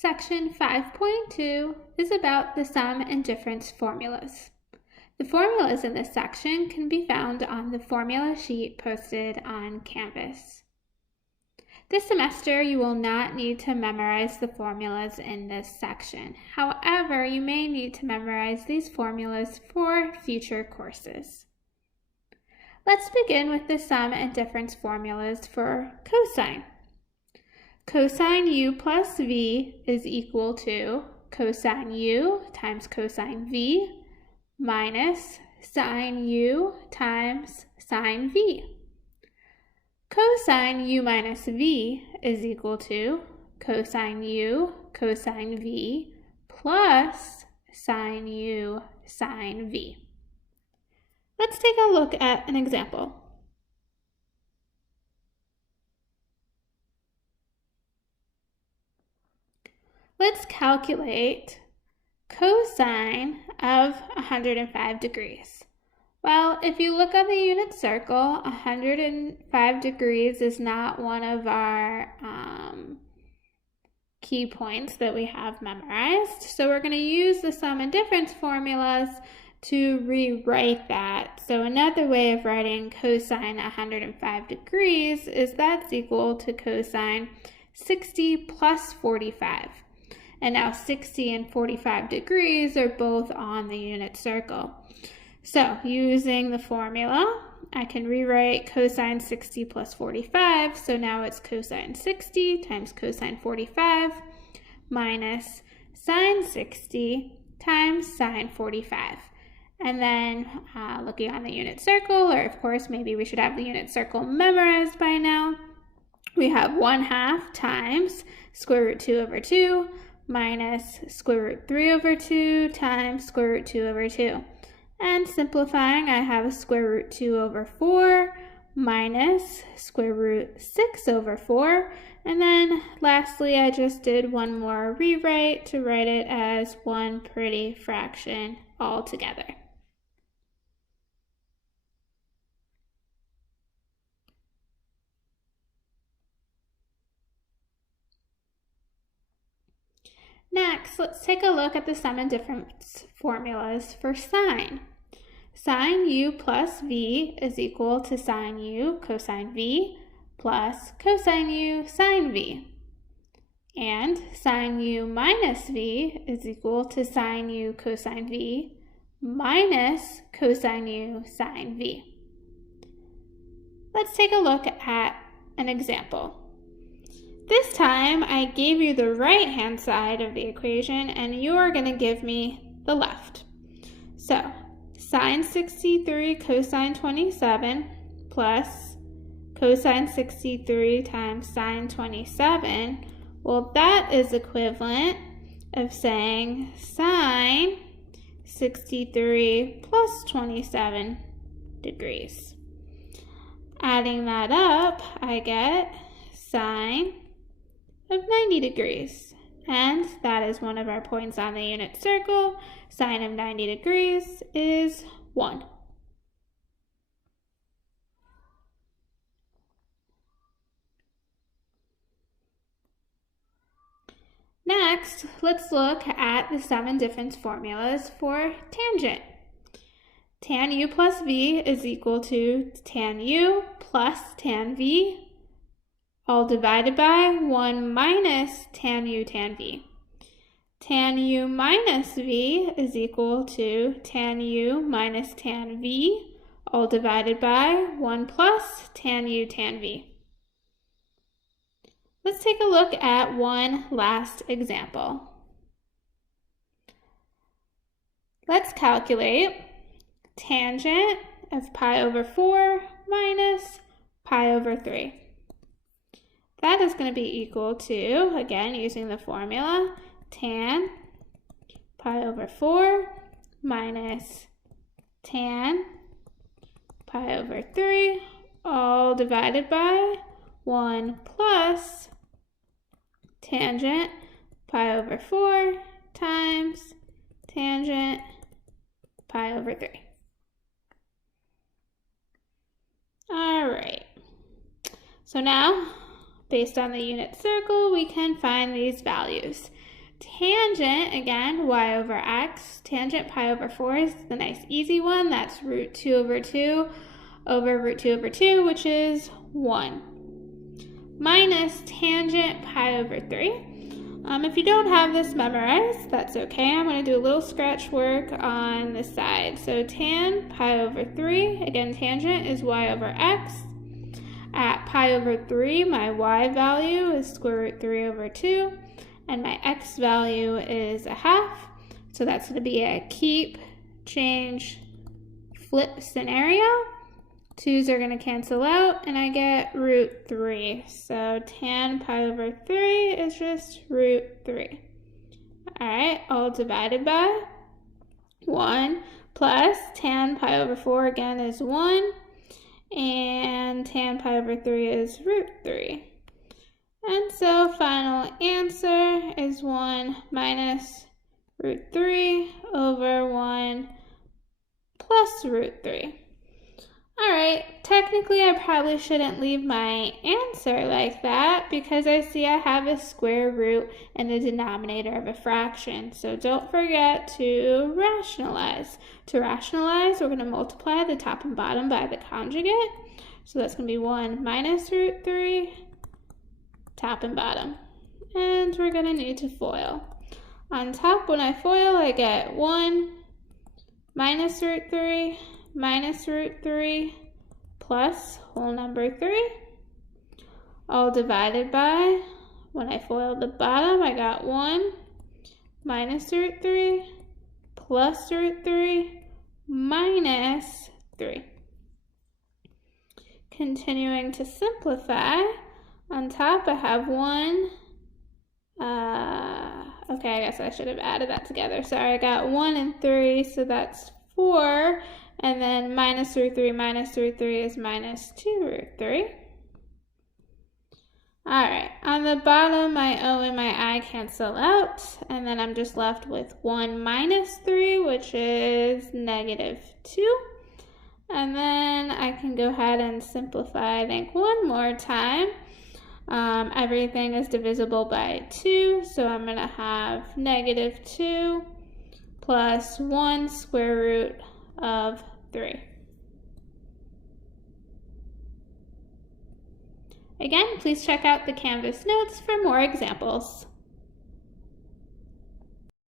Section 5.2 is about the sum and difference formulas. The formulas in this section can be found on the formula sheet posted on Canvas. This semester, you will not need to memorize the formulas in this section. However, you may need to memorize these formulas for future courses. Let's begin with the sum and difference formulas for cosine. Cosine u plus v is equal to cosine u times cosine v minus sine u times sine v. Cosine u minus v is equal to cosine u cosine v plus sine u sine v. Let's take a look at an example. Let's calculate cosine of 105 degrees. Well, if you look on the unit circle, 105 degrees is not one of our key points that we have memorized. So we're going to use the sum and difference formulas to rewrite that. So another way of writing cosine 105 degrees is that's equal to cosine 60 plus 45. And now 60 and 45 degrees are both on the unit circle. So using the formula, I can rewrite cosine 60 plus 45. So now it's cosine 60 times cosine 45 minus sine 60 times sine 45. And then looking on the unit circle, or of course maybe we should have the unit circle memorized by now, we have 1/2 times square root 2 over 2 minus square root 3 over 2 times square root 2 over 2. And simplifying, I have a square root 2 over 4 minus square root 6 over 4. And then lastly, I just did one more rewrite to write it as one pretty fraction altogether. Next, let's take a look at the sum and difference formulas for sine. Sine u plus v is equal to sine u cosine v plus cosine u sine v. And sine u minus v is equal to sine u cosine v minus cosine u sine v. Let's take a look at an example. This time, I gave you the right-hand side of the equation, and you're going to give me the left. So, sine 63 cosine 27 plus cosine 63 times sine 27, well, that is equivalent of saying sine 63 plus 27 degrees. Adding that up, I get sine of 90 degrees, and that is one of our points on the unit circle. Sine of 90 degrees is 1. Next, let's look at the sum and difference formulas for tangent. Tan u plus v is equal to tan u plus tan v, all divided by 1 minus tan u tan v. Tan u minus v is equal to tan u minus tan v, all divided by 1 plus tan u tan v. Let's take a look at one last example. Let's calculate tangent of pi over 4 minus pi over 3. That is going to be equal to, again, using the formula, tan pi over 4 minus tan pi over 3, all divided by 1 plus tangent pi over 4 times tangent pi over 3. All right. So now based on the unit circle, we can find these values. Tangent, again, y over x. Tangent pi over 4 is the nice easy one. That's root 2 over 2 over root 2 over 2, which is 1. Minus tangent pi over 3. If you don't have this memorized, that's okay. I'm going to do a little scratch work on the side. So tan pi over 3, again, tangent is y over x. At pi over 3, my y value is square root 3 over 2, and my x value is a half. So that's going to be a keep, change, flip scenario. 2's are going to cancel out, and I get root 3. So tan pi over 3 is just root 3. All right, all divided by 1 plus tan pi over 4 again is 1, and tan pi over 3 is root 3. And so final answer is 1 minus root 3 over 1 plus root 3. All right, technically I probably shouldn't leave my answer like that because I see I have a square root in the denominator of a fraction. So don't forget to rationalize. To rationalize, we're going to multiply the top and bottom by the conjugate. So that's going to be 1 minus root 3, top and bottom. And we're going to need to FOIL. On top, when I FOIL, I get 1 minus root 3 minus root 3 plus whole number 3, all divided by, when I FOIL the bottom, I got 1 minus root 3 plus root 3 minus 3. Continuing to simplify, on top I have 1, okay, I guess I should have added that together. Sorry, I got 1 and 3, so that's 4. And then minus root 3 is minus 2 root 3. All right, on the bottom, my O and my I cancel out, and then I'm just left with 1 minus 3, which is negative 2. And then I can go ahead and simplify, I think, one more time. Everything is divisible by 2, so I'm going to have negative 2 plus 1 square root of 3. Again, please check out the Canvas notes for more examples.